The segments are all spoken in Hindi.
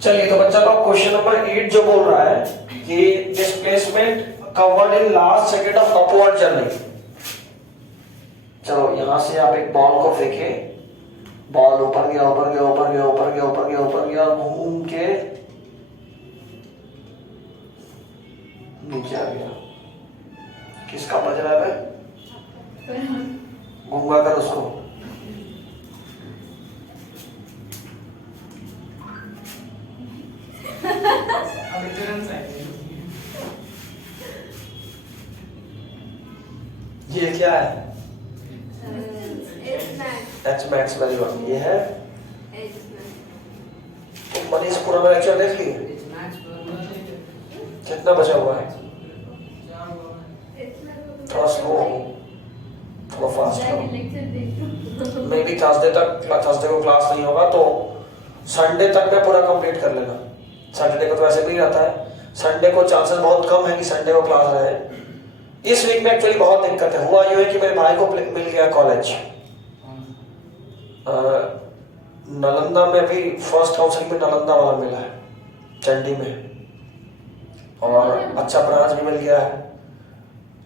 चलिए तो बच्चा लोग क्वेश्चन नंबर 8 जो बोल रहा है कि displacement covered in last second of upward journey. चलो यहां से आप एक बॉल को फेंके, बॉल ऊपर गया ऊपर गया ऊपर गया ऊपर गया ऊपर गया ऊपर गया घूम के नीचे आ गया। किसका मतलब है? घूंगा कर उसको। ये क्या है? H max very good. ये है तो मनीष पूरा मेरा लेक्चर देख लिए? कितना बचा हुआ है? थोड़ा स्लो, थोड़ा फास्ट करो। मे भी थर्सडे को क्लास नहीं होगा तो संडे तक में पूरा कंप्लीट कर लेना। सैटरडे को तो वैसे भी रहता है, संडे को चांसेस बहुत कम है कि संडे को क्लास रहे। इस वीक में एक्चुअली बहुत दिक्कत है। हुआ यूं है कि मेरे भाई को मिल गया कॉलेज नालंदा में। अभी फर्स्ट काउंसलिंग में नालंदा वाला मिला है, चंडी में, और अच्छा ब्रांच भी मिल गया है।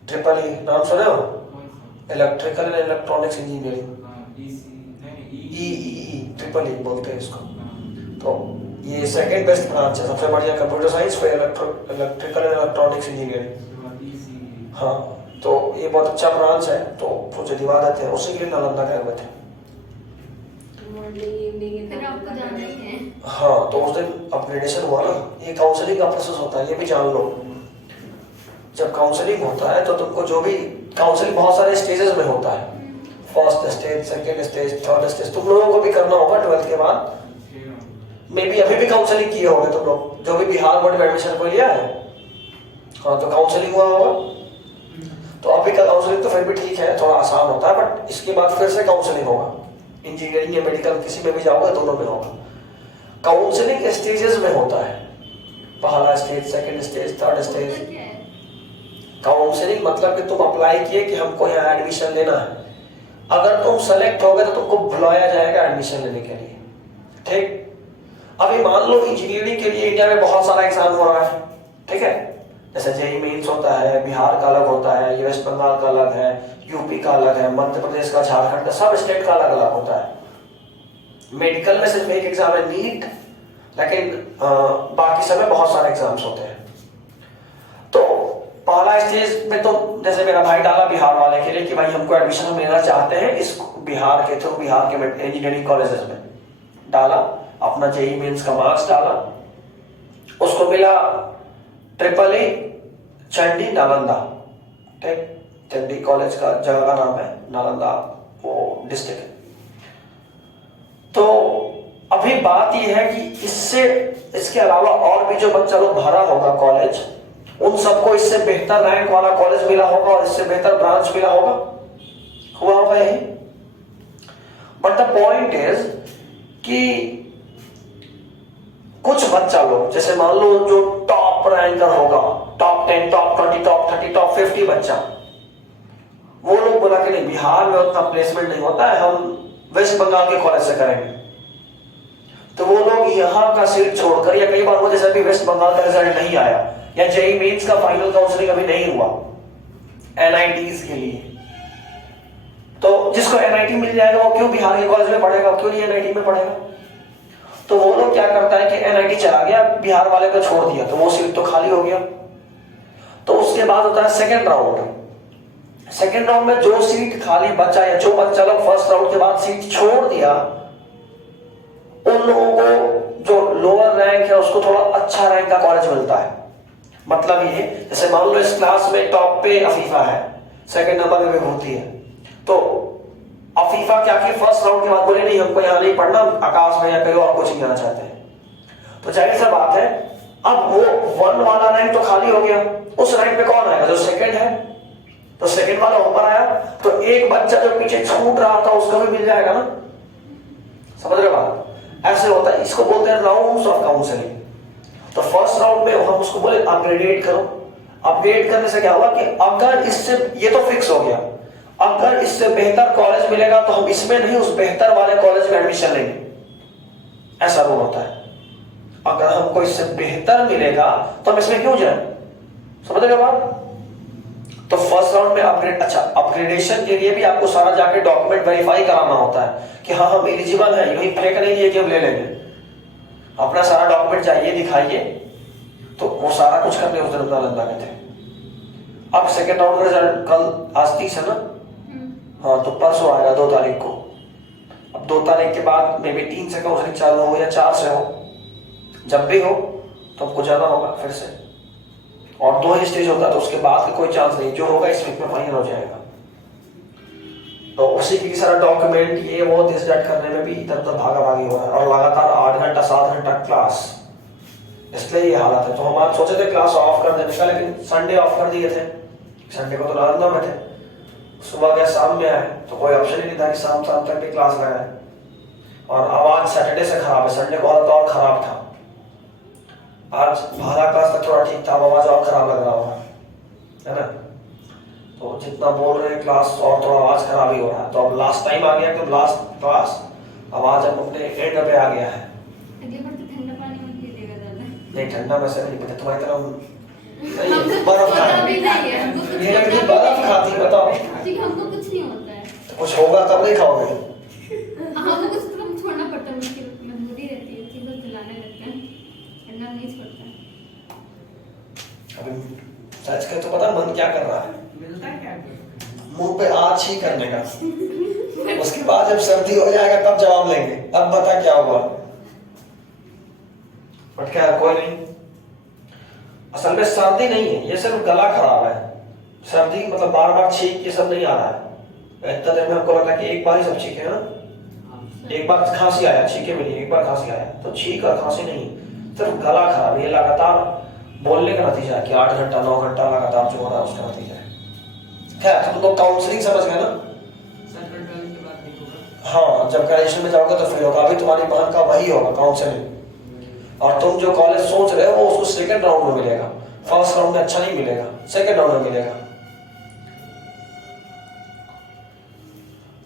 ट्रिपल ई नाम सुने हो? Electrical and electronics engineering, E triple E बोलते हैं इसको। तो ये सेकंड बेस्ट ब्रांच है, सबसे बढ़िया कंप्यूटर साइंस फिर इलेक्ट्रिकल एंड इलेक्ट्रॉनिक्स इंजीनियरिंग। हाँ तो ये बहुत अच्छा ब्रांच है, तो सोचे दिवा देते हैं, उसी के लिए नालंदा गए हुए थे। हाँ तो उस दिन अपग्रेडेशन हुआ ना, ये काउंसलिंग का प्रोसेस होता है, ये भी जान लो। जब काउंसलिंग होता है तो तुमको जो भी काउंसलिंग बहुत सारे स्टेजेस में होता है, first stage, second stage, third stage, तुम लोगों को भी करना होगा 12th के बाद। मे बी अभी भी काउंसलिंग किए होंगे तुम लोग जो भी बिहार बोर्ड में एडमिशन को लिया है। हाँ तो काउंसलिंग हुआ होगा, तो अभी का काउंसलिंग तो फिर भी ठीक है, थोड़ा आसान होता है, बट इसके बाद फिर से काउंसलिंग होगा। इंजीनियरिंग या मेडिकल किसी में भी जाओगे, दोनों में होगा। काउंसलिंग स्टेजेस में होता है, पहला stage, second stage, third stage. Counselling मतलब कि तुम अप्लाई किए कि हमको यहाँ एडमिशन लेना है, अगर तुम सेलेक्ट हो गए तो तुमको बुलाया जाएगा एडमिशन लेने के लिए। ठीक, अभी मान लो इंजीनियरिंग के लिए इंडिया में बहुत सारा एग्जाम हो रहा है, ठीक है, जैसे जेईई मेंस होता है, बिहार का अलग होता है, वेस्ट बंगाल का अलग है, यूपी का अलग है, मध्य प्रदेश का, झारखंड का, सब स्टेट का अलग अलग होता है। मेडिकल में सिर्फ एक एग्जाम है नीट, लेकिन बाकी सब में बहुत सारे एग्जाम्स होते हैं। तो पहला स्टेज में तो जैसे मेरा भाई डाला बिहार वाले के लिए कि भाई हमको एडमिशन लेना चाहते हैं इस बिहार के थ्रू, बिहार के इंजीनियरिंग कॉलेजेस में डाला, अपना जेईई मेंस का मार्क्स डाला, उसको मिला ट्रिपल ई चंडी नालंदा। ठीक, चंडी कॉलेज का जगह का नाम है, नालंदा वो डिस्ट्रिक्ट है। तो अभी बात यह है कि इसके अलावा और भी जो बच्चा लोग भरा होगा कॉलेज, उन सबको इससे बेहतर रैंक वाला कॉलेज मिला होगा और इससे बेहतर ब्रांच मिला होगा, हुआ होगा यही। बट द पॉइंट इज कि कुछ बच्चा लोग, जैसे मान लो जो टॉप रैंकर होगा, टॉप 10, टॉप 20, टॉप 30, टॉप 50 बच्चा, वो लोग बोला कि नहीं बिहार में उतना प्लेसमेंट नहीं होता है, हम वेस्ट बंगाल के कॉलेज से करेंगे। तो वो लोग यहाँ का सीट छोड़कर, या कई बार वो जैसे अभी वेस्ट बंगाल का रिजल्ट नहीं आया या जेईई मेंस का फाइनल काउंसलिंग अभी नहीं हुआ एनआईटीज के लिए, तो जिसको एनआईटी मिल जाएगा वो क्यों बिहार के कॉलेज में पढ़ेगा, क्यों नहीं एनआईटी में पढ़ेगा। तो वो लोग क्या करता है कि एनआईटी चला गया, बिहार वाले को छोड़ दिया, तो वो सीट तो खाली हो गया। तो उसके बाद होता है सेकेंड राउंड। सेकेंड राउंड में जो सीट खाली बचा या जो बच्चा लोग फर्स्ट राउंड के बाद सीट छोड़ दिया, उन लोगों को जो लोअर रैंक है उसको थोड़ा अच्छा रैंक का कॉलेज मिलता है। मतलब ये, जैसे मान लो इस क्लास में टॉप पे अफीफा है, सेकेंड नंबर में विभूति है, तो अफीफा क्या कि फर्स्ट राउंड के बाद बोले नहीं हमको यहाँ नहीं पढ़ना, आकाश में या कहीं और कोचिंग जाना चाहते हैं, तो जाहिर सा बात है अब वो 1 वाला रैंक तो खाली हो गया, उस रैंक पे कौन आएगा? जो सेकंड है, तो सेकंड वाला ऊपर आया, तो एक बच्चा जो पीछे छूट रहा था उसको भी मिल जाएगा ना। समझ रहे बात? ऐसे होता है, इसको बोलते हैं राउंड्स ऑफ काउंसलिंग। तो फर्स्ट राउंड में हम उसको बोले अपग्रेड करो। अपग्रेड करने से क्या हुआ कि अगर इससे, ये तो फिक्स हो गया, अगर इससे बेहतर कॉलेज मिलेगा तो हम इसमें नहीं उस बेहतर वाले कॉलेज में एडमिशन लेंगे, ऐसा रूल होता है। अगर हमको इससे बेहतर मिलेगा तो हम इसमें क्यों जाए? समझ रहे बात? तो फर्स्ट राउंड में अपग्रेड, अच्छा अपग्रेडेशन के लिए भी आपको सारा जाके डॉक्यूमेंट वेरीफाई कराना होता है कि हाँ हम एलिजिबल है, यही फेक नहीं है कि हम ले लेंगे। अपना सारा डॉक्यूमेंट चाहिए, दिखाइए। तो वो सारा कुछ करने उस दिन नालंदा में थे। अब सेकेंड राउंड का रिजल्ट कल, आज 30 है ना, हाँ तो परसों आएगा 2 तारीख को। अब 2 तारीख के बाद मे बी 3 से काउंसलिंग चालू हो या 4 से हो, जब भी हो तो हमको जाना होगा फिर से। और 2 ही स्टेज होता है तो उसके बाद का कोई चांस नहीं, जो होगा इस वीक में फाइनल हो जाएगा। तो उसी की सारा डॉक्यूमेंट ये वो दिस दैट करने में भी इधर उधर भागा भागी हो रहा है, और लगातार 8 घंटा 7 घंटा क्लास, इसलिए ये हालत है। तो हम आज सोचे थे क्लास ऑफ कर देने का, लेकिन संडे ऑफ कर दिए थे। संडे को तो नालंदा में थे, सुबह गए शाम में आए, तो कोई ऑप्शन ही नहीं था कि शाम तक भी क्लास लगाए। और आवाज सैटरडे से खराब है, संडे को हालत और खराब था। आज पहला क्लास तक थोड़ा ठीक था, आवाज और खराब लग रहा होगा, है ना। तो जितना बोल रहे हैं क्लास और थोड़ा आवाज खराब ही हो रहा है। तो अब लास्ट टाइम आ गया, तो लास्ट क्लास आवाज अब अपने एंड पे आ गया है। ठंडा पानी मत पीजिएगा ज्यादा। नहीं ठंडा वैसे नहीं पीते, तुम्हारी तरह बर्फ खाती, बर्फ खाती, बताओ हमको कुछ नहीं होता है। तो कुछ होगा तब नहीं खाओगे। हमको कुछ तो छोड़ना पड़ता है, मुश्किल मजबूरी रहती है, चीजें खिलाने रहते हैं, वरना नहीं छोड़ता है। अभी सच कहे तो पता मन क्या कर रहा है, मिलता क्या मुंह पे आज ही करने का, उसके बाद जब सर्दी हो जाएगा तब जवाब लेंगे। अब बता क्या हुआ, बट क्या कोई नहीं। असल में सर्दी नहीं है, ये सिर्फ गला खराब है। सर्दी मतलब बार बार छींक ये सब नहीं आ रहा है। इतना देर में हमको लगा कि एक बार ही सब छींके है ना, एक बार खांसी आया, छींके में नहीं, एक बार खांसी आया। तो छींक और खांसी नहीं, सिर्फ गला खराब है। ये लगातार बोलने का नतीजा है कि 8 घंटा 9 घंटा लगातार जो हो रहा है उसका नतीजा है। खैर तो काउंसलिंग समझ गए ना। हाँ जब ग्रेजुएशन में जाओगे तो फिर होगा, अभी तुम्हारी बहन का वही होगा काउंसलिंग। और तुम जो कॉलेज सोच रहे हो उसको सेकंड राउंड में मिलेगा, फर्स्ट राउंड में अच्छा नहीं मिलेगा, सेकंड राउंड में मिलेगा।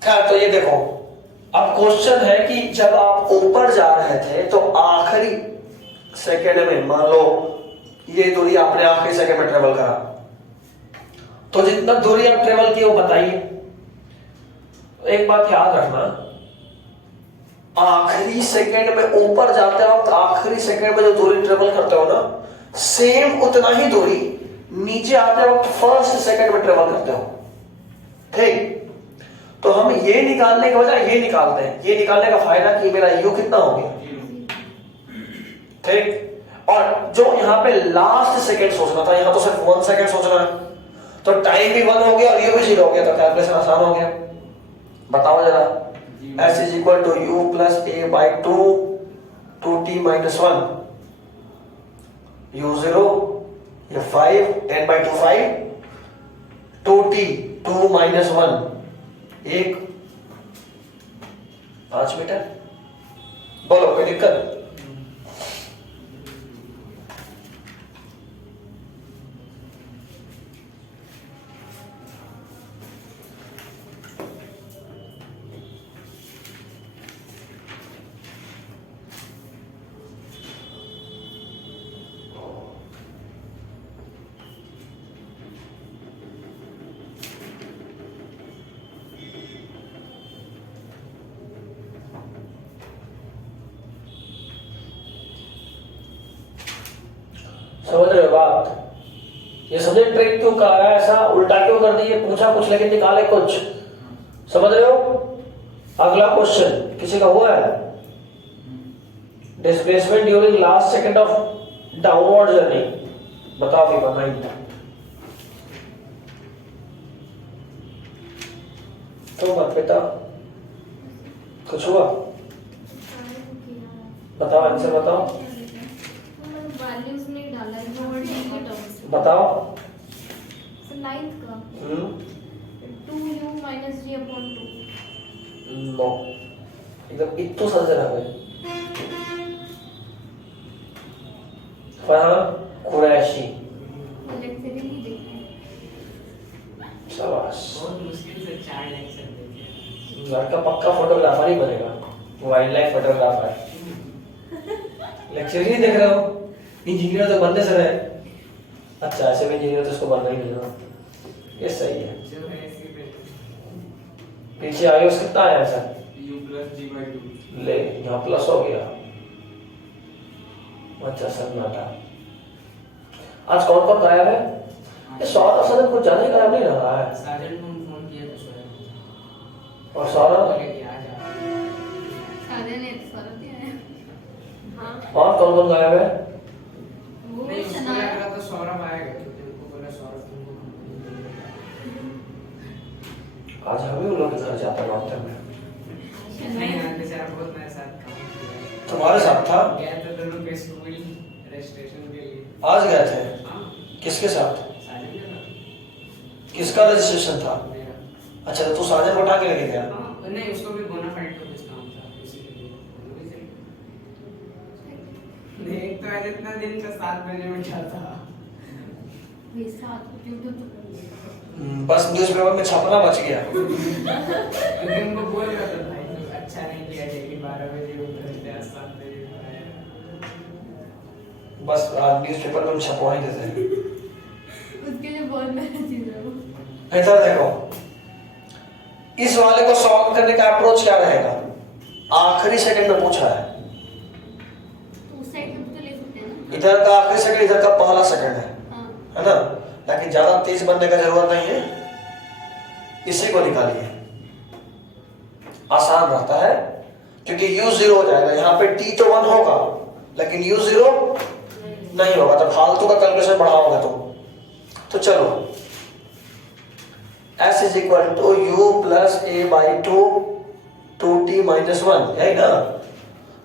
खैर तो ये देखो, अब क्वेश्चन है कि जब आप ऊपर जा रहे थे तो आखिरी सेकंड में, मान लो ये दूरी आपने आखिरी सेकंड में ट्रेवल करा, तो जितना दूरी आप ट्रेवल किए वो बताइए। एक बात याद रखना, आखिरी सेकंड में ऊपर जाते वक्त आखिरी सेकंड में जो दूरी ट्रेवल करते हो ना, सेम उतना ही दूरी नीचे आते वक्त फर्स्ट सेकंड में ट्रेवल करते हो। ठीक, तो हम ये निकालने के बजाय ये निकालते हैं। ये निकालने का फायदा कि मेरा यू कितना हो गया, ठीक। और जो यहाँ पे लास्ट सेकंड सोचना था, यहाँ तो सिर्फ 1 सेकंड सोचना है, तो टाइम भी 1 हो गया और यू भी 0 हो गया, तो कैलकुलेशन आसान हो गया। बताओ जरा, S is equal to u plus a by 2 2t minus 1, u 0 ये 5, 10 by 2 5, 2t 2 minus 1 1 5 मीटर। बोलो कोई दिक्कत? समझ रहे हो बात? ये समझे ट्रिक क्यों करा है, ऐसा उल्टा क्यों कर दी? पूछा कुछ लेकिन निकाले कुछ। समझ रहे हो? अगला क्वेश्चन किसी का हुआ है? Displacement during last second of downward journey, बताओ भी बनाई। तो मत बेटा, कुछ हुआ? बताओ आंसर बताओ, वैल्यूज नहीं डाला है, नोट के टर्म्स बताओ। लाइंथ का 2u minus g upon 2। No, एकदम इतना समझ रहा है। फरहान कुरैशी, लेक्चर ही देखते हैं। शाबाश, बहुत मुश्किल से 4 लेक्चर देते हैं। लड़का पक्का फोटोग्राफर ही बनेगा, वाइल्ड लाइफ फोटोग्राफर। लेक्चर ही नहीं देख रहे हो। इंजीनियर तो बनने से रहे। अच्छा ऐसे भी इंजीनियर तो इसको बनना ही नहीं ना, ये सही है। जो है इसी पे पीछे आयुष कितना आया है sir? u plus g by 2 ले यहाँ प्लस हो गया। अच्छा सन्नाटा। आज कौन कौन गायब है? ये सौरभ सदन कुछ ज्यादा ही गायब नहीं लग रहा है। साजन को फोन किया था सोया और सौरभ बोले कि आ जा। सारे ने तो सारा दिया है। हाँ और कौन कौन गायब है? वो नहीं उसको शनाया लग रहा था सौरभ आएगा क्योंकि उनको बोला सौरभ तुमको आज हम ही लोग के घर जाता लौटते में। नहीं यार बेचारा बहुत मेरे साथ काम किया। तुम्हारे साथ था? गया था दोनों के स्कूल रजिस्ट्रेशन के लिए। आज गए थे? हाँ किसके साथ? साजन के साथ किसका रजिस्ट्रेशन था? मेरा। अच्छा तो तू साजन को उठा के लेके गया? हाँ नहीं उसको भी बोनाफाइड का कुछ काम था इसीलिए वो भी चली। नहीं एक तो आज इतना दिन का 7 बजे उठा था। वे साथ यूट्यूब तो बस न्यूज़पेपर में छपना बच गया। क्योंकि उनको बोल रहा था भाई तो अच्छा नहीं किया डेली 12 बजे उठते हैं 7 बजे उठाया। बस आज न्यूज़पेपर में छपवा ही देते हैं। उसके लिए बहुत मेहनत चीज है वो। इधर देखो, इस वाले को सॉल्व करने का अप्रोच क्या रहेगा? आखिरी सेकंड में पूछा है। तो उस साइड में तो ले सकते हैं ना। इधर का आखिरी सेकंड, इधर का पहला सेकंड है हाँ ना? लेकिन ज्यादा तेज बनने का जरूरत नहीं है, इसी को निकालिए, आसान रहता है क्योंकि u 0 हो जाएगा। यहाँ पे t तो 1 होगा लेकिन u 0 नहीं होगा, तो फालतू का कैलकुलेशन बढ़ाओगे तो चलो s is equal to u plus a by 2t minus 1, है ना?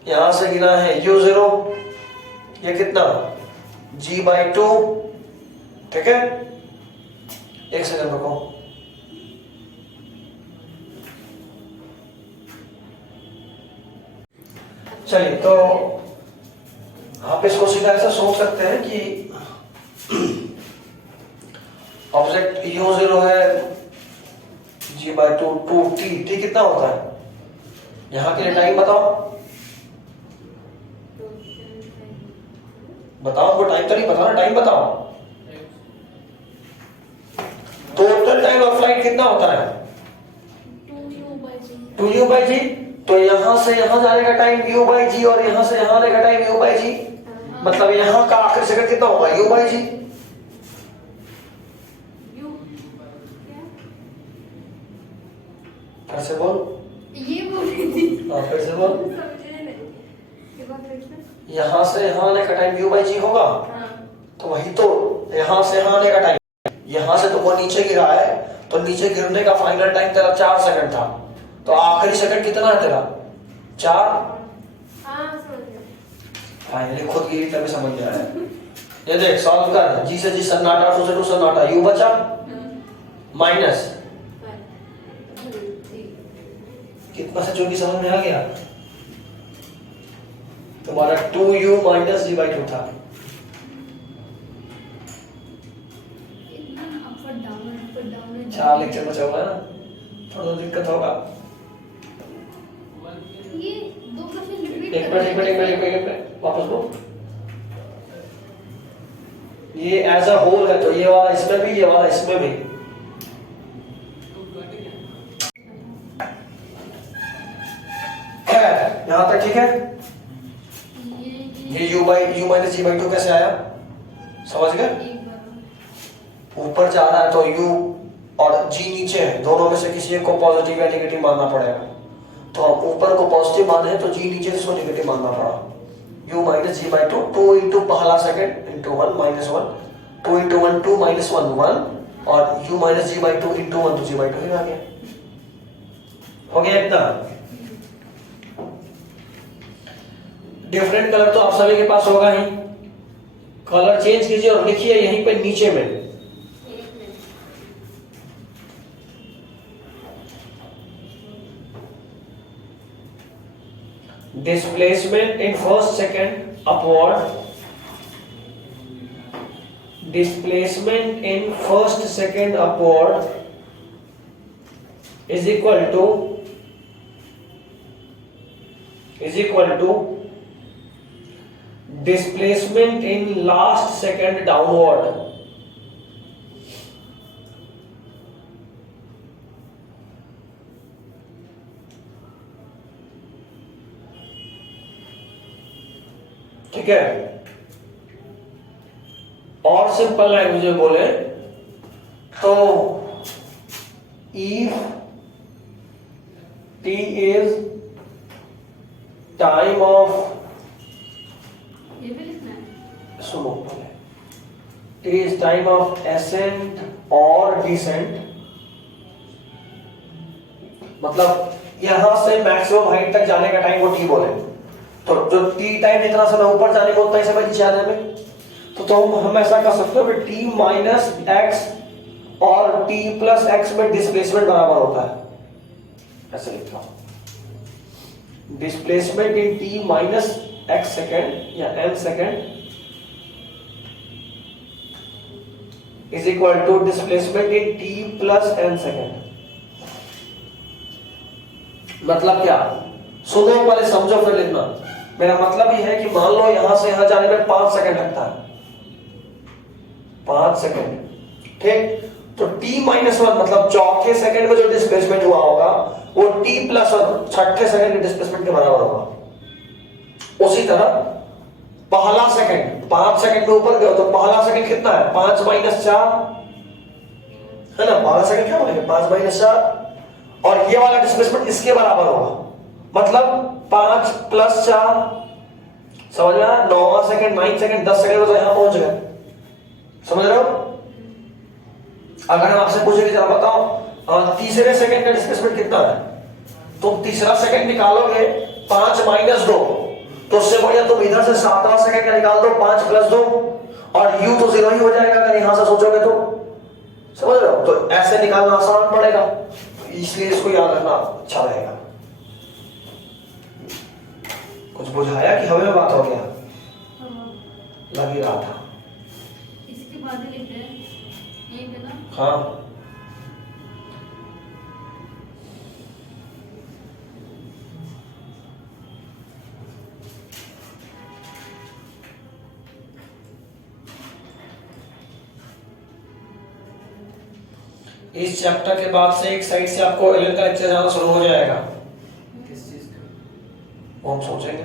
यहां से गिना है u 0, ये कितना g बाई 2, ठीक है? एक सेकंड रुको। चलिए तो आप इसको सीधा ऐसा सोच सकते हैं कि ऑब्जेक्ट u0 है g बाई 2t कितना होता है? यहां के लिए टाइम बताओ, बताओ। वो टाइम तो नहीं बताना, टाइम बताओ। टोटल टाइम ऑफ फ्लाइट कितना होता है? 2u बाई जी। तो यहां से यहां जाने का टाइम u बाई जी और यहां से यहां आने का टाइम u बाई जी, मतलब यहां का आखिरी सेकंड कितना होगा? u बाई जी। फिर से बोल। ये बोल रही थी। हाँ फिर से बोल। समझे नहीं ये बात रखना। यहां से यहां आने का टाइम u बाई जी होगा, हाँ तो वही तो यहां से यहां आने का टाइम। यहां से तो वो नीचे गिरा है, तो नीचे गिरने का फाइनल टाइम तेरा 4 सेकंड था, तो आखिरी सेकंड कितना है तेरा? 4। हाँ समझ गया। फाइनली खुद की तभी समझ गया है। ये देख सॉल्व कर, जी से जी सन्नाटा, टू से टू सन्नाटा, u बचा माइनस कितना से, जो भी समझ में आ गया। तुम्हारा 2u माइनस g बाई 2 था। अपर डाउन 4 लेक्चर बचा हुआ है ना, थोड़ा दिक्कत होगा। ये दो क्वेश्चन रिपीट एक मिनट वापस लो। ये एज अ होल है, तो ये वाला इसमें भी, ये वाला इसमें भी। यहां तक ठीक है? ये u माइनस g बाई 2 कैसे आया? समझ गए? एक बार ऊपर जा रहा है तो u और g नीचे है, दोनों में से किसी एक को पॉजिटिव या नेगेटिव मानना पड़ेगा। तो हम ऊपर को पॉजिटिव माने हैं तो g नीचे से नेगेटिव मानना पड़ा। u minus g by 2, 2 into पहला second into 1 minus 1, 2 into 1 2 minus 1 1, और u minus g by 2 into 1 तो g बाई 2 ही आ गया। हो गया इतना? डिफरेंट कलर तो आप सभी के पास होगा ही, कलर चेंज कीजिए और लिखिए यहीं पे नीचे में displacement in first second upward, displacement in first second upward is equal to displacement in last second downward. ठीक है, और सिंपल लैंग्वेज में बोले तो if T is time of, ये भी लिखना है। सुनो पहले, T is time of accent और डिसेंट, मतलब यहां से मैक्सिमम हाइट तक जाने का टाइम वो टी बोले, तो जो टी टाइम जितना समय ऊपर जाने को उतना ही समय नीचे आने में, तो हम ऐसा कर सकते हो कि टी माइनस एक्स और टी प्लस एक्स में डिस्प्लेसमेंट बराबर होता है, ऐसे लिखता हूं, displacement in T minus X second या N second is equal to displacement in T plus N second. मतलब क्या, सुनो पहले समझो फिर लिखना। मेरा मतलब ये है कि मान लो यहां से यहां जाने में 5 सेकंड लगता है, 5 सेकंड, ठीक, तो t माइनस 1 मतलब चौथे सेकंड में जो डिस्प्लेसमेंट हुआ होगा वो t प्लस 1 छठे सेकंड के डिस्प्लेसमेंट के बराबर होगा। उसी तरह पहला सेकंड 5 सेकंड के ऊपर गए तो पहला सेकंड कितना है, 5 माइनस 4 है ना, पहला सेकंड क्या बोलेंगे, 5 माइनस 4, और ये वाला डिस्प्लेसमेंट इसके बराबर होगा, मतलब 5 प्लस 4, समझ में आया, 9वां सेकंड, 9 सेकंड, 10 सेकंड में तो यहां पहुंच गए, समझ रहे हो। अगर हम आपसे पूछेंगे जरा बताओ तीसरे सेकंड का डिस्प्लेसमेंट कितना है, तो तीसरा सेकंड निकालोगे 5 माइनस 2, तो उससे बढ़िया तुम इधर से 7वां सेकंड का निकाल दो 5 प्लस 2, और यू तो 0 ही हो जाएगा अगर यहां से सोचोगे तो, समझ रहे हो। तो ऐसे निकालना आसान पड़ेगा, इसलिए इसको याद रखना अच्छा रहेगा। कुछ बुझाया कि हमें बात हो गया, लग ही रहा था। इसके बाद ही लिखते हैं ये है ना। हाँ, इस चैप्टर के बाद से एक साइड से आपको एलन का लेक्चर जाना शुरू हो जाएगा। किस चीज का? वो हम सोचेंगे।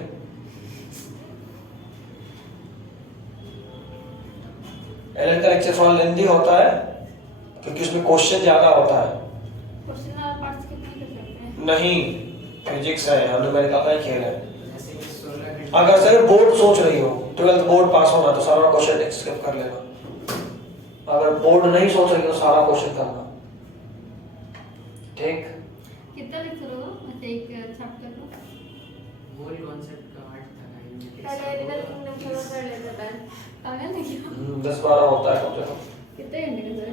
एलन का लेक्चर थोड़ा लेंथी होता है क्योंकि उसमें क्वेश्चन ज्यादा होता है। क्वेश्चन वाला पार्ट स्किप नहीं कर सकते हैं। नहीं, फिजिक्स है, हमने मेरे का खेल है। जैसे कि 16 घंटे अगर सर बोर्ड सोच रही हो, 12th बोर्ड पास होना, तो सारा क्वेश्चन स्किप कर लेना। अगर बोर्ड नहीं सोच रही तो सारा क्वेश्चन करना, ठीक। कितना लेक्चर होगा मतलब एक चैप्टर का? मूल कॉन्सेप्ट का 8 था थ्योरेटिकल किंगडम पूरा कर लेते हैं। पागल है क्या? 10-12 होता है कम से कम। कितने घंटे का सर?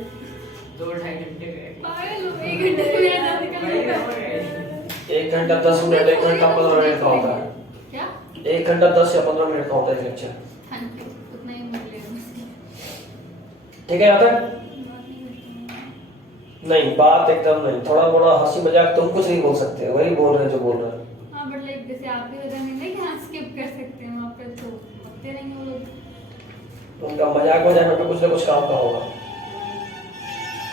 2-2.5 घंटे गए। पागल हो, 1 घंटे में याद कर लेगा। 1 घंटा 10 मिनट, 1 घंटा 15 मिनट का होता है। क्या? 1 घंटा 10 या 15 मिनट का होता है लेक्चर। थैंक यू, उतना ही मिल लेगा। ठीक है, यहाँ तक नहीं, बात एकदम नहीं, थोड़ा बड़ा हंसी मजाक तुम कुछ नहीं बोल सकते, वही बोल रहे हैं जो बोल रहे हैं। हाँ बट लाइक जैसे आप भी बता नहीं कि हाँ स्किप कर सकते हैं वहाँ पे, तो होते नहीं वो लोग। उनका मजाक में तो कुछ ना कुछ काम का होगा।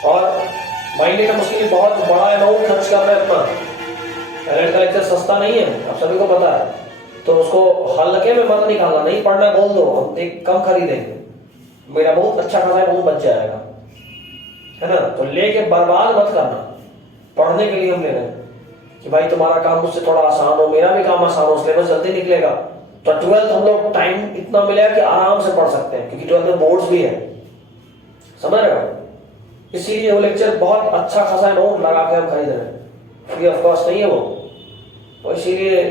और माइंड का मुश्किल बहुत बड़ा अमाउंट खर्च कर रहे हैं अपना। एलेट का लेक्चर सस्ता नहीं है, आप सभी को पता है, तो उसको हल्के में मत निकालना, नहीं पढ़ना बोल दो, हम एक कम खरीदेंगे, मेरा बहुत अच्छा खासा अमाउंट बच जाएगा, है ना। तो लेके बर्बाद मत करना, पढ़ने के लिए हम ले रहे हैं कि भाई तुम्हारा काम मुझसे थोड़ा आसान हो, मेरा भी काम आसान हो, सिलेबस जल्दी निकलेगा। तो 12th हम लोग टाइम इतना मिलेगा कि आराम से पढ़ सकते हैं, क्योंकि 12th में बोर्ड्स भी है, समझ रहे हो। इसीलिए वो लेक्चर बहुत अच्छा खासा अमाउंट लगा के हम खरीद रहे हैं, फ्री ऑफ कॉस्ट नहीं है वो। तो इसीलिए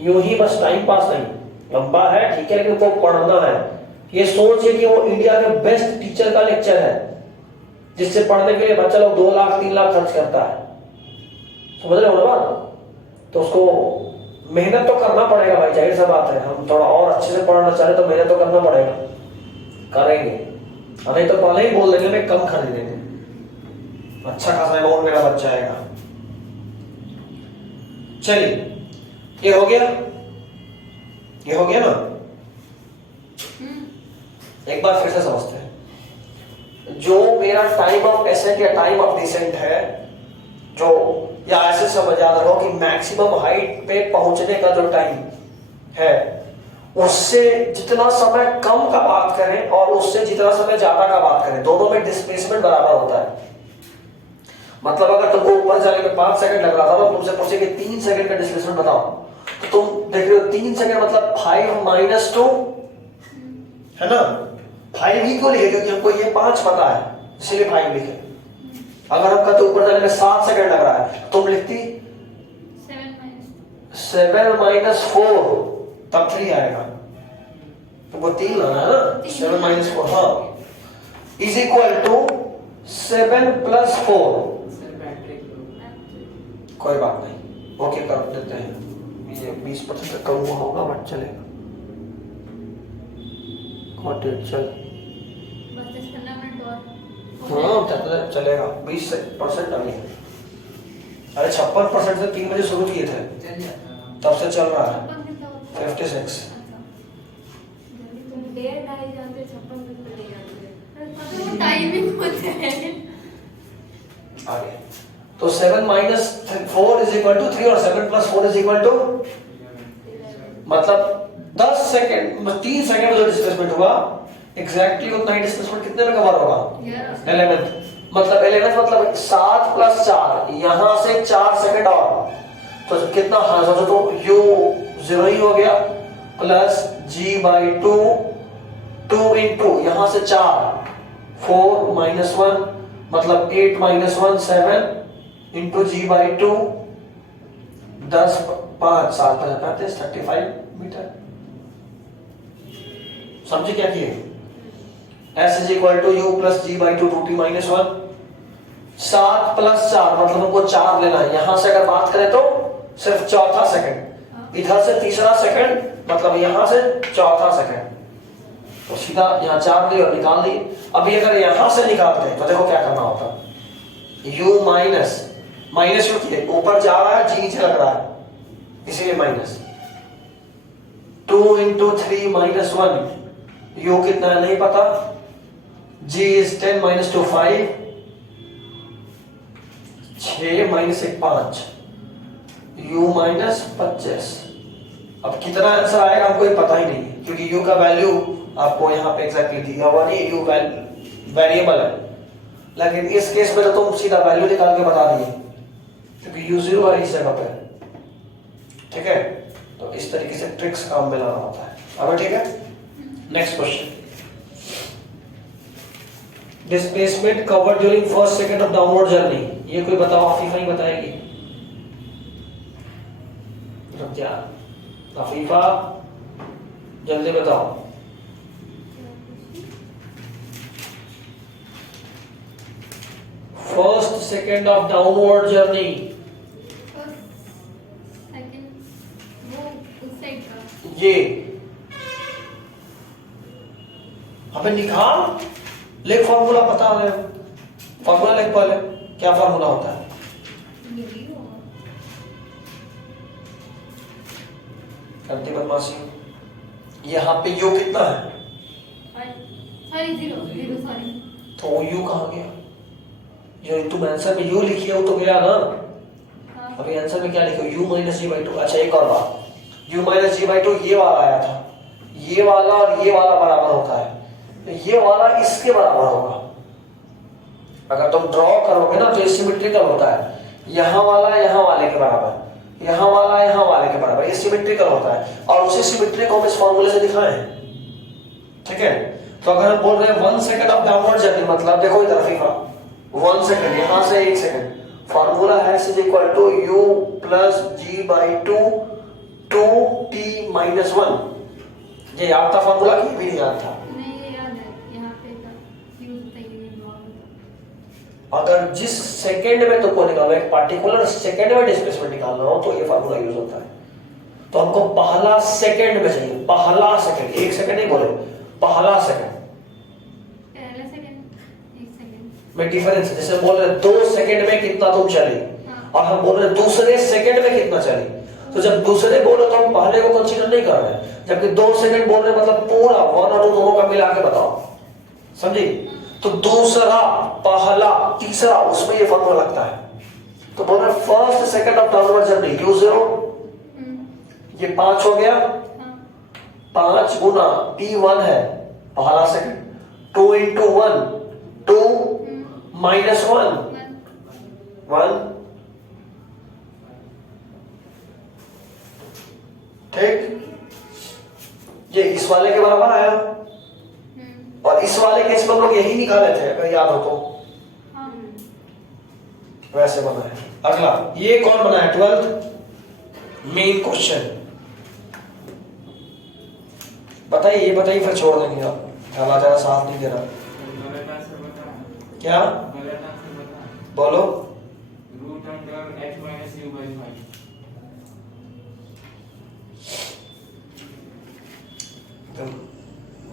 यूं ही बस टाइम पास नहीं, लंबा है ठीक है, लेकिन वो पढ़ना है। ये सोचिए कि वो इंडिया के बेस्ट टीचर का लेक्चर है, जिससे पढ़ने के लिए बच्चा लोग 2 लाख 3 लाख खर्च करता है, समझ रहे हो ना बात। तो उसको मेहनत तो करना पड़ेगा भाई, जाहिर सा बात है, हम थोड़ा और अच्छे से पढ़ना चाहे तो मेहनत तो करना पड़ेगा, करेंगे, नहीं तो पहले ही बोल देंगे मैं कम खरीदेंगे, अच्छा खासा अमाउंट मेरा बच जाएगा। चलिए, ये हो गया, ये हो गया ना। एक बार फिर से समझते हैं, जो मेरा टाइम ऑफ एसेंट या टाइम ऑफ डिसेंट है, जो या ऐसे समझ याद रखो कि मैक्सिमम हाइट पे पहुंचने का जो टाइम है, उससे जितना समय कम का बात करें और उससे जितना समय ज्यादा का बात करें, दोनों में डिस्प्लेसमेंट बराबर होता है। मतलब अगर तुमको ऊपर जाने में 5 सेकंड लग रहा था, तो तुमसे पूछे कि 3 सेकंड का डिस्प्लेसमेंट बताओ, तो तुम देख रहे हो 3 सेकंड मतलब 5 - 2 है ना। 5 ही क्यों लिखे, क्योंकि हमको ये 5 पता है, इसलिए 5 लिखे। अगर हम कहते ऊपर जाने में 7 सेकंड लग रहा है, तुम लिखती 7 - 4, तब 3 आएगा। तो वो 3 लाना है ना, 7 - 4, हाँ, इज इक्वल टू 7 + 4। कोई बात नहीं, ओके कर देते हैं, ये 20% तक कम हुआ होगा, बट चलेगा। चल बस 15 मिनट और। हाँ चलेगा, 20% अभी है। अरे 56% से 3 बजे शुरू किए थे, तब से चल रहा है 56। टाइमिंग होते हैं आगे तो 7 - 4 = 3 और 7 + 4 = मतलब 10 सेकंड, 3 सेकंड में जो डिस्प्लेसमेंट हुआ, एग्जैक्टली उतना ही डिस्प्लेसमेंट कितने में कवर होगा? 11th। मतलब 11th मतलब 7 + 4, यहां से 4 सेकंड और, तो कितना, हाँ सोचो तो u 0 ही हो गया, प्लस g/2, 2 × यहां से 4, 4 - 1 मतलब 8 - 1 7 × g/2, 10 5 7 35 35 मीटर। समझे क्या किए? s = u + g/2 2t - 1। 7 + 4 मतलब हमको 4 लेना है, यहां से अगर बात करें तो सिर्फ चौथा सेकंड, इधर से तीसरा सेकंड, मतलब यहां से चौथा सेकंड, तो सीधा यहां 4 लिए और निकाल दिए। अभी अगर यहां से निकालते हैं तो देखो क्या करना होता, u माइनस क्यों किए, ऊपर जा रहा है, g नीचे लग रहा है, इसीलिए माइनस। 2 × 3 - 1, u कितना है नहीं पता, g is 10 - 2 5, 6 - 1 5, u - 25। अब कितना आंसर आएगा हमको ये पता ही नहीं है, क्योंकि u का वैल्यू आपको यहाँ पे एग्जैक्टली दिया हुआ नहीं, u वेरिएबल है। लेकिन इस केस में तो तुम सीधा वैल्यू निकाल के बता दिए, क्योंकि u 0 है इस जगह पे, ठीक है। तो इस तरीके से ट्रिक्स काम में लाना होता है। अब ठीक है, next question, displacement covered during first second of downward journey, ये कोई बताओ, आफीफा ही बताएगी। क्या आफीफा, जल्दी बताओ। First second of downward journey, ये हमें निकाल, लिख फॉर्मूला, पता है फॉर्मूला, लिख पहले क्या फॉर्मूला होता है। करती बदमाशी, यहाँ पे u कितना है, तो वो u कहाँ गया, जो तुम आंसर में u लिखी है वो तो गया ना। अभी आंसर में क्या लिखे, u - g/2। अच्छा एक और बात, u - g/2 ये वाला आया था, ये वाला और ये वाला बराबर होता है, तो ये वाला इसके बराबर होगा। अगर तुम ड्रॉ करोगे ना तो ये सिमेट्रिकल होता है, यहाँ वाला यहाँ वाले के बराबर, यहाँ वाला यहाँ वाले के बराबर, ये सिमेट्रिकल होता है। और उसी सिमेट्री को हम इस फॉर्मूले से दिखाएं, ठीक है। तो अगर हम बोल रहे हैं 1 सेकंड ऑफ डाउनवर्ड जर्नी, मतलब देखो इधर फीफा 1 सेकंड, यहाँ से 1 सेकंड, फॉर्मूला है s = u + g/2 2t - 1। ये याद था फॉर्मूला की, भी नहीं याद था? अगर जिस सेकंड में तुमको निकालना, एक पार्टिकुलर सेकंड में डिस्प्लेसमेंट निकालना हो, तो ये फार्मूला यूज होता है। तो हमको पहला सेकंड में चाहिए, पहला सेकंड, 1 सेकंड नहीं बोले, पहला सेकंड में डिफरेंस है। जैसे बोल रहे 2 सेकंड में कितना तुम चले, और हम बोल रहे दूसरे सेकंड में कितना चले, तो जब दूसरे बोले तो हम पहले को कंसीडर नहीं कर रहे, जबकि 2 सेकंड बोल रहे मतलब पूरा 1 और 2 दोनों का मिला के बताओ, समझी? तो दूसरा, पहला, तीसरा, उसमें ये फॉर्मूला लगता है। तो बोल रहे first second of downward journey Q0, ये 5 हो गया, 5 गुना P1 है पहला सेकंड, 2 into 1 2 minus 1 1, ठीक? ये इस वाले के बराबर आया, और इस वाले केस में हम लोग यही निकाले थे अगर याद हो तो, वैसे बना है। अगला ये कौन बनाया? 12th मेन क्वेश्चन बताइए, ये बताइए फिर छोड़ देंगे आप, ढाला ज़्यादा साथ नहीं दे रहा। क्या बोलो? Root under h minus u by 5। तुम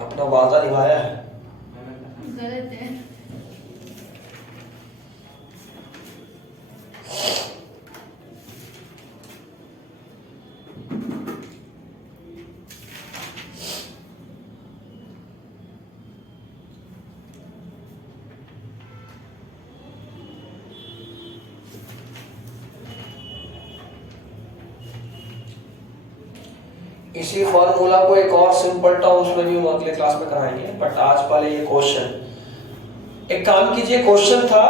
अपना वादा निभाया है। गलत है। इसी फॉर्मूला को एक और सिंपल टर्म्स में भी हम अगले क्लास में कराएंगे, बट आज पहले ये क्वेश्चन, एक काम कीजिए, क्वेश्चन था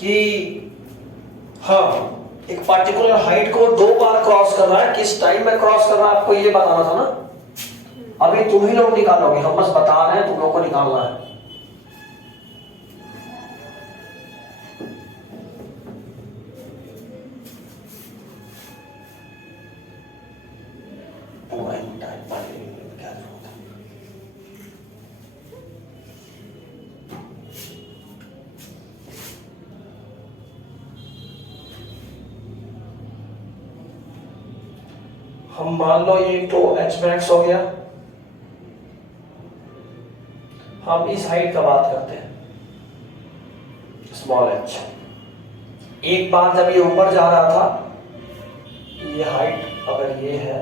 कि हाँ एक पार्टिकुलर हाइट को 2 बार क्रॉस कर रहा है, किस टाइम में क्रॉस कर रहा है आपको ये बताना था ना। अभी तुम ही लोग निकालोगे, हम बस बता रहे हैं, तुम लोग को निकालना है। हम मान लो ये तो h max हो गया, हम इस हाइट का बात करते हैं, स्मॉल h। एक बार जब ये ऊपर जा रहा था, ये हाइट अगर ये है,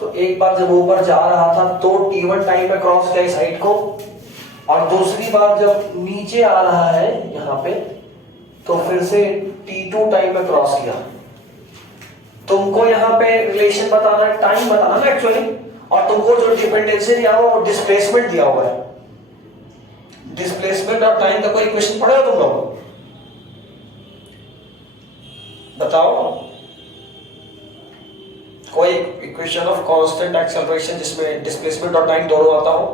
तो एक बार जब ऊपर जा रहा था तो t1 टाइम में क्रॉस किया इस हाइट को, और दूसरी बार जब नीचे आ रहा है यहां पे, तो फिर से t2 टाइम में क्रॉस किया। तुमको यहाँ पे रिलेशन बताना है, टाइम बताना है एक्चुअली, और तुमको जो डिपेंडेंसी दिया हुआ वो डिस्प्लेसमेंट दिया हुआ है। डिस्प्लेसमेंट और टाइम का कोई इक्वेशन पढ़ा तुम लोग? बताओ कोई इक्वेशन ऑफ कांस्टेंट एक्सेलरेशन जिसमें डिस्प्लेसमेंट और टाइम दोनों आता हो।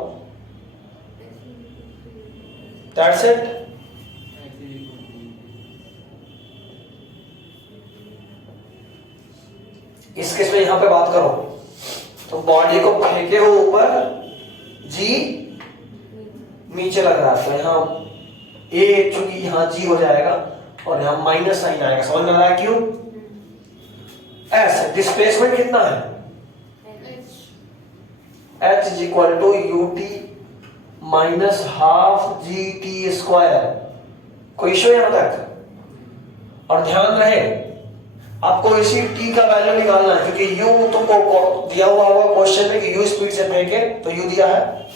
That's it. इस केस में यहां पे बात करो, तो बॉडी को फेंके हो ऊपर, जी नीचे लग रहा है, तो यहां ए चूंकि यहां जी हो जाएगा और यहां माइनस साइन आएगा, समझ में आ रहा है क्यों? एस डिस्प्लेसमेंट कितना है? h is equal to U T minus half G T square. कोई इश्यू यहां तक? और ध्यान रहे आपको इसी t का वैल्यू निकालना है, क्योंकि u तुमको दिया हुआ होगा क्वेश्चन में कि u स्पीड से फेंके, तो u दिया है,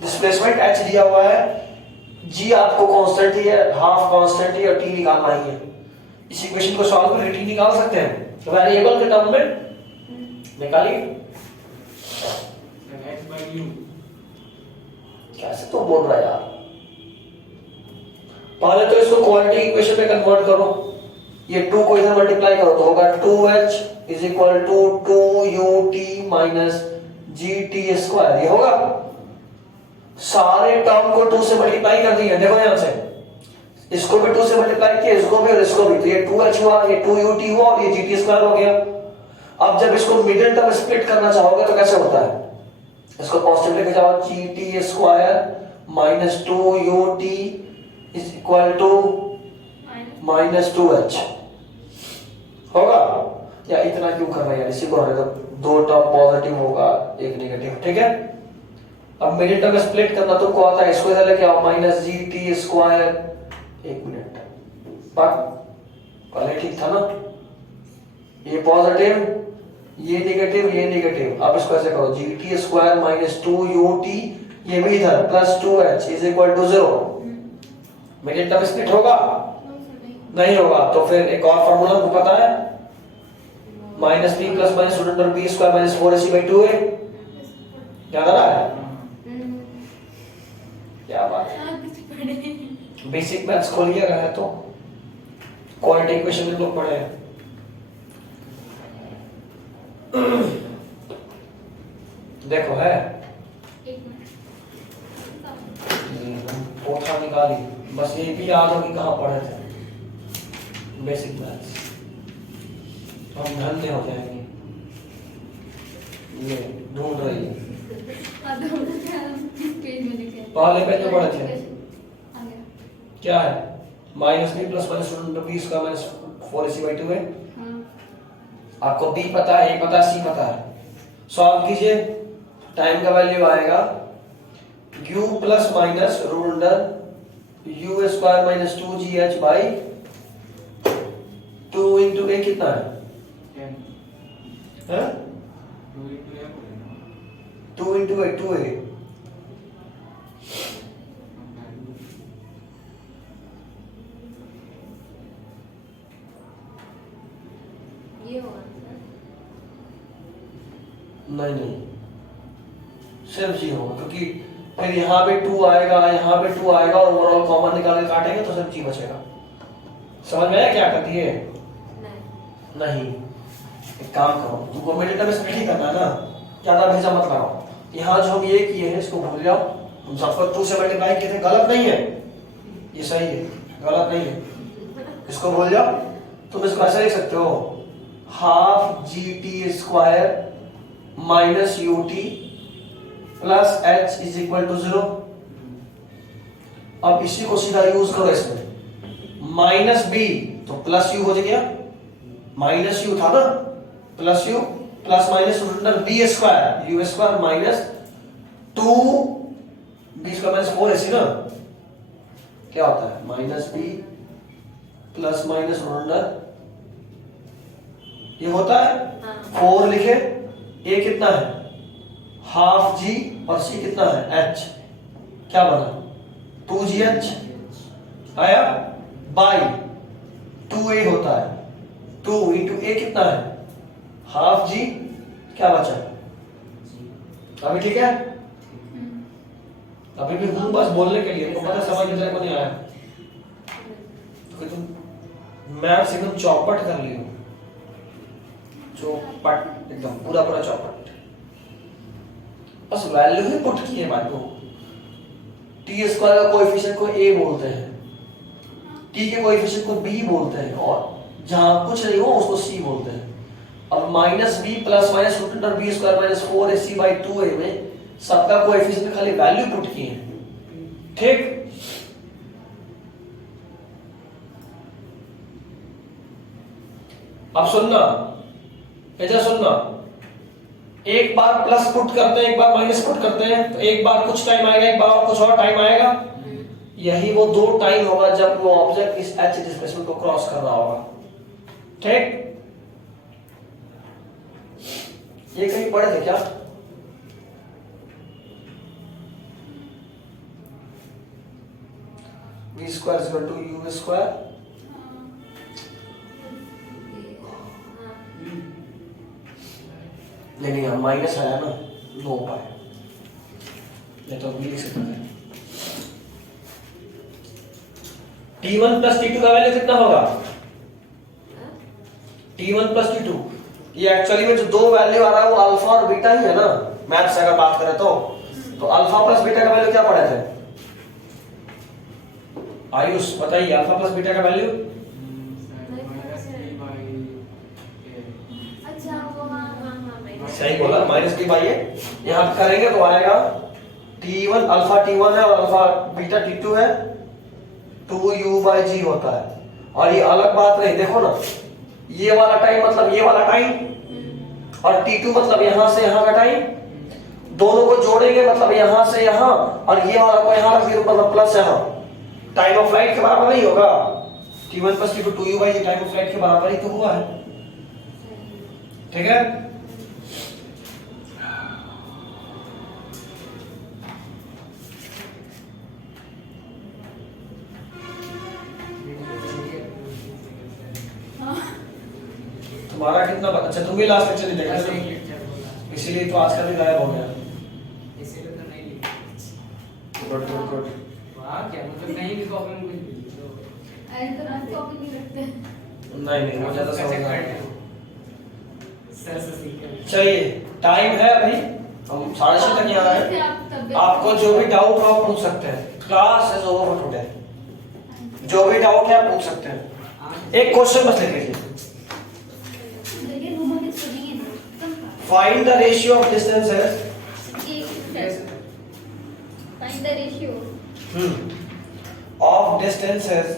डिस्प्लेसमेंट h दिया हुआ है, g आपको कांस्टेंट ही है, हाफ कांस्टेंट ही, और t निकालना ही है। इस इक्वेशन को सॉल्व करके t निकाल सकते हैं, तो वेरिएबल के टर्म में निकालिए। कैसे तो बोल रहा है यार, पहले तो इसको क्वांटिटी इक्वेशन में कन्वर्ट करो, ये 2 को इधर मल्टीप्लाई करो तो होगा 2h is equal to 2ut minus gt square, ये होगा। सारे टर्म को 2 से मल्टीप्लाई कर दिए, देखो यहां से इसको भी 2 से मल्टीप्लाई किया, इसको भी और इसको भी, तो ये 2h हुआ, ये 2ut हुआ और ये gt स्क्वायर हो गया। अब जब इसको मिडिल टर्म स्प्लिट करना चाहोगे तो कैसे होता है? इसको पॉजिटिव लेके जाओ, gt square minus 2ut is equal to minus 2h होगा। या इतना क्यों कर रहे हैं यार, इसी को होने दो, 2 टर्म पॉजिटिव होगा, 1 नेगेटिव, ठीक है। अब मिडिल टर्म स्प्लिट करना तुमको आता है, इसको इधर लेके आओ, माइनस gt स्क्वायर, 1 मिनट, पहले ठीक था ना? ये पॉजिटिव, ये नेगेटिव, ये नेगेटिव। अब इसको ऐसे करो, gt स्क्वायर माइनस 2ut, ये भी इधर plus 2h is equal to 0। मेरे टर्म स्प्लिट होगा? नहीं होगा। तो फिर एक और फार्मूला हमको पता है, minus B plus minus root under B square minus 4ac/2a। याद आ रहा है? क्या बात है, बेसिक मैथ्स खोल लिया है तो क्वाड्रेटिक इक्वेशन में लोग पढ़े हैं। देखो है पोथा निकाली, बस ये भी याद हो कि कहाँ पढ़े थे बेसिक मैथ्स, हम धन्य हो जाएंगे। ये ढूंढ रही है, पहले पेज में पढ़े थे। क्या है? Minus B plus minus root under B square minus 4ac/2a। आपको बी पता है, ए पता है, सी पता है। सॉल्व कीजिए, टाइम का वैल्यू आएगा u plus minus root under u square minus 2gh by 2 into A कितना है? 2 इंटू ए 2a। नहीं सिर्फ जी होगा, क्योंकि फिर यहाँ पे 2 आएगा, यहाँ पे 2 आएगा, ओवरऑल कॉमन निकाल के काटेंगे तो सिर्फ जी बचेगा। समझ में आया क्या करती है? नहीं। एक काम करो, तुमको मिडिल टर्म स्प्लिट ही करना ना, ज्यादा भेजा मत लगाओ। यहाँ जो हम ये किए हैं इसको भूल जाओ, हम सबको 2 से मल्टीप्लाई किए थे, गलत नहीं है, ये सही है, गलत नहीं है, इसको भूल जाओ। तुम इसको ऐसे लिख सकते हो, half gt square minus ut plus h is equal to 0। अब इसी को सीधा यूज करो इसमें, माइनस b तो प्लस u हो गया, माइनस u था ना, plus u plus minus root under b square u square minus 2 b square minus 4ac ना, क्या होता है? Minus b plus minus root under, ये होता है 4 लिखे, a कितना है? हाफ g और c कितना है? h। क्या बना? 2gh आया बाई 2a होता है, 2 इंटू a कितना है? हाफ g, क्या बचा? अभी ठीक है? अभी भी हूँ बस बोलने के लिए, तो पता समझ में को नहीं आया तो तुम मैथ्स एकदम चौपट कर लियो, चौपट एकदम पूरा पूरा चौपट, बस वैल्यू ही पुट की है भाई को। टी स्क्वायर का कोएफिशिएंट को a बोलते हैं, टी के कोएफिशिएंट को b बोलते हैं, और जहां कुछ नहीं हो उसको c बोलते हैं। अब minus b plus minus root under b square minus 4ac/2a में सबका कोएफिशिएंट खाली वैल्यू पुट किए हैं, ठीक? अब सुनना, ऐसा सुनना, एक बार प्लस पुट करते हैं, एक बार माइनस पुट करते हैं, तो एक बार कुछ टाइम आएगा, एक बार कुछ और टाइम आएगा। यही वो 2 टाइम होगा जब वो ऑब्जेक्ट इस h डिस्प्लेसमेंट को क्रॉस कर रहा होगा, ठीक? ये कहीं पढ़े थे क्या? v square is equal to u square नहीं यहाँ माइनस आया ना, नो पाया, नहीं तो लिख सकते हैं। t1 प्लस t2 का वैल्यू कितना होगा? t1 प्लस t2, ये एक्चुअली में जो 2 वैल्यू आ रहा है वो अल्फा और बीटा ही है ना, मैथ्स से अगर बात करें तो अल्फा प्लस बीटा का वैल्यू क्या पढ़े थे? आयुष बताइए, अल्फा प्लस बीटा का वैल्यू? सही बोला, माइनस b बाई ए। यहाँ करेंगे तो आएगा t1 अल्फा t1 है और अल्फा बीटा t2 है, 2u/g होता है। और ये अलग बात नहीं, देखो ना, ये वाला टाइम मतलब ये वाला टाइम, और t2 मतलब यहां से यहां का टाइम, दोनों को जोड़ेंगे मतलब यहां से यहां, और ये वाला को यहां रख दिया मतलब प्लस यहां, टाइम ऑफ फ्लाइट के बराबर नहीं होगा। t1 plus t2 2u/g time of flight के बराबर ही तो हुआ है, ठीक है। तुम्हारा कितना अच्छा, तुम भी लास्ट लेक्चर नहीं बस एक देखे लेक्चर बोला इसीलिए तो आज का भी गायब हो गया। इसीलिए तो नहीं लिखा। Good good good. वाह क्या मतलब कहीं भी कॉपी में कुछ भी लिख दो। अरे तो आप कॉपी नहीं रखते। नहीं वो ज्यादा समझ चेक में करते आएगा। हो। सर से सीख कर। चलिए टाइम है अभी, हम 6:30 तक यहाँ जैसे है। आप तबियत- आपको जो भी डाउट हो आप पूछ सकते हैं। Class is over for today. जो भी डाउट है आप पूछ सकते हैं। एक क्वेश्चन बस लिख लीजिए। देखिए रूम में तो नहीं है ना, एकदम खराब। Find the ratio of distances find the ratio of distances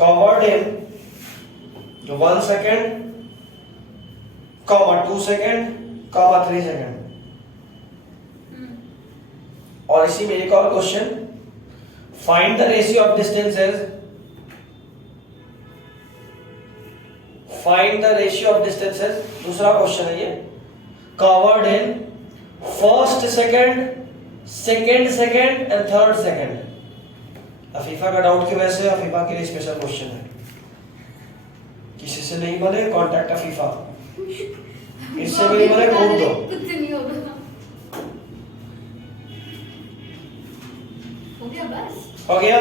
covered in 1 second, 2 second, 3 second। और इसी में एक और question, find the ratio of distances, find the ratio of distances, दूसरा क्वेश्चन है ये, covered in first second, second second and third second. Afifa का डाउट की वजह से अफीफा के लिए स्पेशल क्वेश्चन है। किसी से नहीं बने कांटेक्ट अफीफा, इससे भी नहीं बने घूम दो। कुछ नहीं होगा। हो गया बस। हो गया।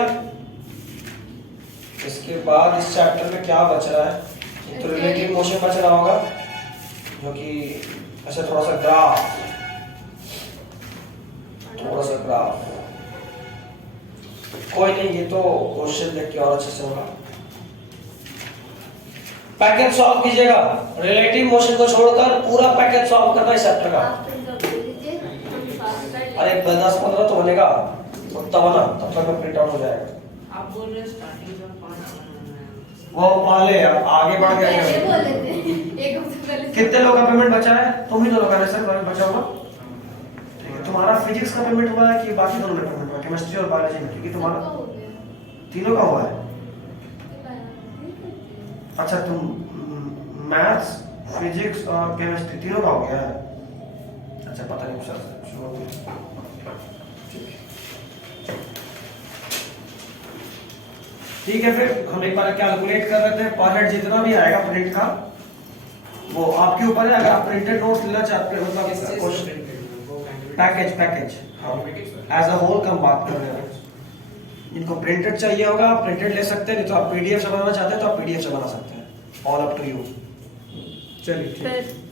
इसके बाद इस चैप्टर में क्या बच रहा है? एक तो रिलेटिव मोशन बच रहा होगा, जो कि ऐसे थोड़ा सा ग्राफ, थोड़ा सा ग्राफ। कोई नहीं, ये तो क्वेश्चन देख के और अच्छे से होगा। पैकेज सॉल्व कीजिएगा, रिलेटिव मोशन को छोड़कर पूरा पैकेज सॉल्व करना इस चैप्टर का। आप प्रिंट आउट ले लीजिए, हम साथ कर लेंगे। अरे 10-15 तो बनेगा, उतना बना तब तक में प्रिंट आउट हो जाएगा। आप बोल रहे स्टार्टिंग से 5 बनाना है। वो पहले आगे बढ़ पहले गए। बोल लेते हैं, एक हफ्ते पहले। कितने लोग का पेमेंट बचा है? तुम ही दोनों का सर बचा होगा। ठीक है, तुम्हारा फिजिक्स का पेमेंट हुआ है कि बाकी दोनों में पेमेंट हुआ? केमिस्ट्री और बायोलॉजी में? क्योंकि तुम्हारा सबका हो गया। तीनों का हुआ है। अच्छा, तुम मैथ्स, फिजिक्स और केमिस्ट्री तीनों का हो गया है। अच्छा, पता नहीं सर शुरू हो गया। ठीक है, फिर हम एक बार कैलकुलेट कर लेते हैं। पर हेड जितना भी आएगा प्रिंट का, वो आपके ऊपर है। अगर आप प्रिंटेड नोट्स लेना चाहते हो मतलब पैकेज हाँ, एज अ होल कम बात कर रहे हैं। जिनको प्रिंटेड चाहिए होगा आप प्रिंटेड ले सकते हैं, नहीं तो आप पीडीएफ से बनाना चाहते हैं तो आप पीडीएफ से बना सकते हैं। All up to you. चलिए ठीक है। फिर